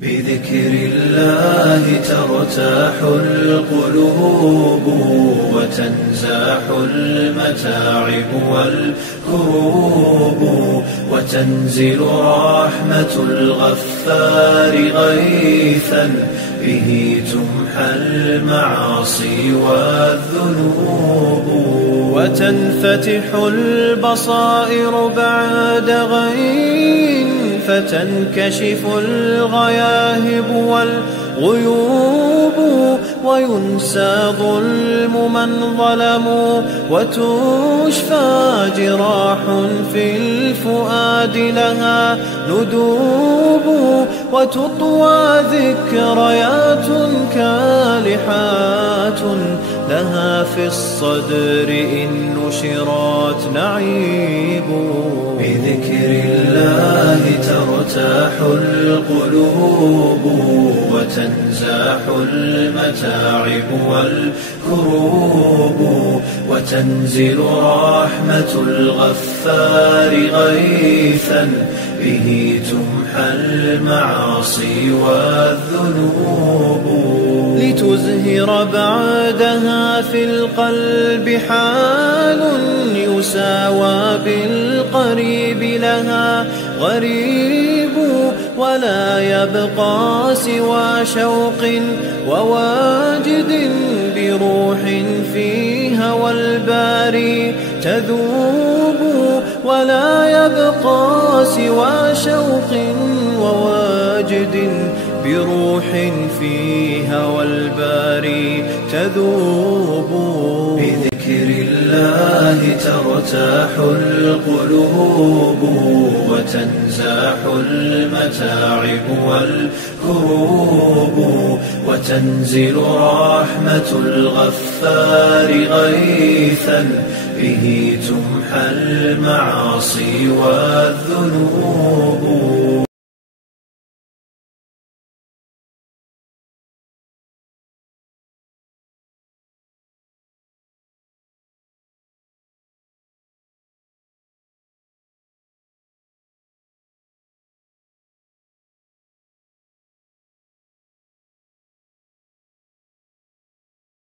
بذكر الله ترتاح القلوب وتنزاح المتاعب والكروب وتنزل رحمة الغفار غيثا به تمحى المعاصي والذنوب وتنفتح البصائر بعد غين فتنكشف الغياهب والغيوب وينسى ظلم من ظلموا وتشفى جراح في الفؤاد لها ندوب وتطوى ذكريات كالحات لها في الصدر إن نشرت نعيب بذكر الله ترتاح القلوب وتنزاح المتاعب والكروب وتنزل رحمة الغفار غيثا به تمحى المعاصي والذنوب لتزهر بعدها في القلب حال يساوى بالقريب لها غريب ولا يبقى سوى شوق وواجد بروح في هوى الباري تذوب ولا يبقى سوى شوق وواجد بروح في هوى الباري تذوب بذكر الله ترتاح القلوب وتنزاح المتاعب والكروب وتنزل رحمة الغفار غيثا به تمحى المعاصي والذنوب